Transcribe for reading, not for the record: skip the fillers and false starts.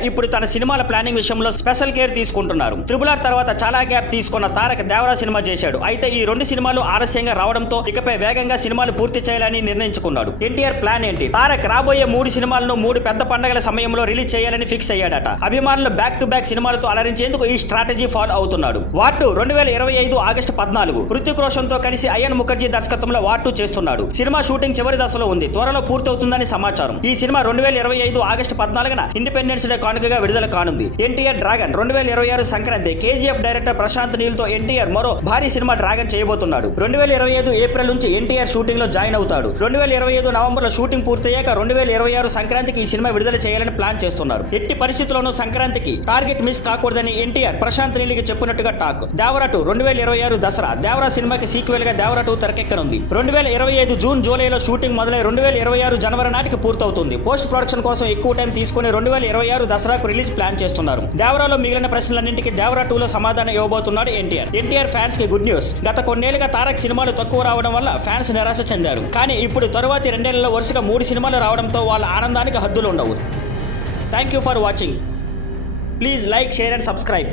ఎన్టీఆర్ ఇప్పుడు తన సినిమాల ప్లానింగ్ విషయంలో స్పెషల్ కేర్ తీసుకుంటున్నారు. RRR తర్వాత చాలా గ్యాప్ తీసుకున్న తారక్ దేవరా సినిమా చేశాడు. అయితే ఈ 2 సినిమాలు ఆలస్యంగా రావడంతో ఇకపై వేగంగా సినిమాలు పూర్తి చేయాలని నిర్ణయించుకున్నాడు. ఎన్టీఆర్ ప్లాన్ ఏంటి? తారక్ రాబోయే 3 సినిమాలను 3 పెద్ద పండుగల సమయంలో రిలీజ్ చేయాలని ఫిక్స్ అయ్యాడట. అభిమానులు బ్యాక్ టు బ్యాక్ సినిమాలతో అలరించేందుకు ఈ స్ట్రాటజీ ఫాలో అవుతున్నాడు. వార్ 2 2025 ఆగస్టు 14 హృతిక్ రోషన్ తో కలిసి అయాన్ ముఖర్జీ దర్శకత్వంలో వార్ 2 చేస్తున్నాడు. సినిమా షూటింగ్ చివరి దశలో ఉంది. త్వరలో పూర్తవుతుందని సమాచారం. ఈ సినిమా 2025 ఆగస్టు 14న ఇండిపెండెన్స్ డే కానుకగా విడుదల కానుంది. ఎన్టీఆర్ డ్రాగన్ 2026 సంక్రాంతి కేజీఎఫ్ డైరెక్టర్ ప్రశాంత్ నీల్ తో ఎన్టీఆర్ మరో భారీ సినిమా డ్రాగన్ చేయబోతున్నాడు. 2025 ఏప్రిల్ నుంచి ఎన్టీఆర్ షూటింగ్ లో జాయిన్ అవుతాడు. 2025 నవంబర్ లో షూటింగ్ పూర్తయ్యాక 2026 సంక్రాంతికి ఈ సినిమా విడుదల చేయాలని ప్లాన్ చేస్తున్నారు. ఎట్టి పరిస్థితుల్లోనూ సంక్రాంతికి టార్గెట్ మిస్ కాకూడదని ఎన్టీఆర్ ప్రశాంత్ నీల్కి చెప్పినట్టుగా టాక్. దేవరా 2 2026 దసరా దేవరా సినిమాకి సీక్వెల్ గా దేవరా 2 తెరకెక్కనుంది. 2025 జూన్ జూలైలో షూటింగ్ మొదలై 2026 జనవరి నాటికి పూర్తవుతుంది. పోస్ట్ ప్రొడక్షన్ కోసం ఎక్కువ టైం తీసుకుని 2026 దసరాకు రిలీజ్ ప్లాన్ చేస్తున్నారు. దేవరాలో మిగిలిన ప్రశ్నలన్నింటికి దేవరా 2లో సమాధానం ఇవ్వబోతున్నాడు ఎన్టీఆర్. ఎన్టీఆర్ ఫ్యాన్స్ కి గుడ్ న్యూస్. గత కొన్నేళ్లుగా తారక్ సినిమాలు తక్కువ రావడం వల్ల ఫ్యాన్స్ నిరాశ చెందారు. కానీ ఇప్పుడు తరువాతి 2 ఏళ్లలో వరుసగా 3 సినిమాలు రావడంతో వాళ్ళ ఆనందానికి హద్దులు ఉండవు. Thank you for watching. Please like, share and subscribe.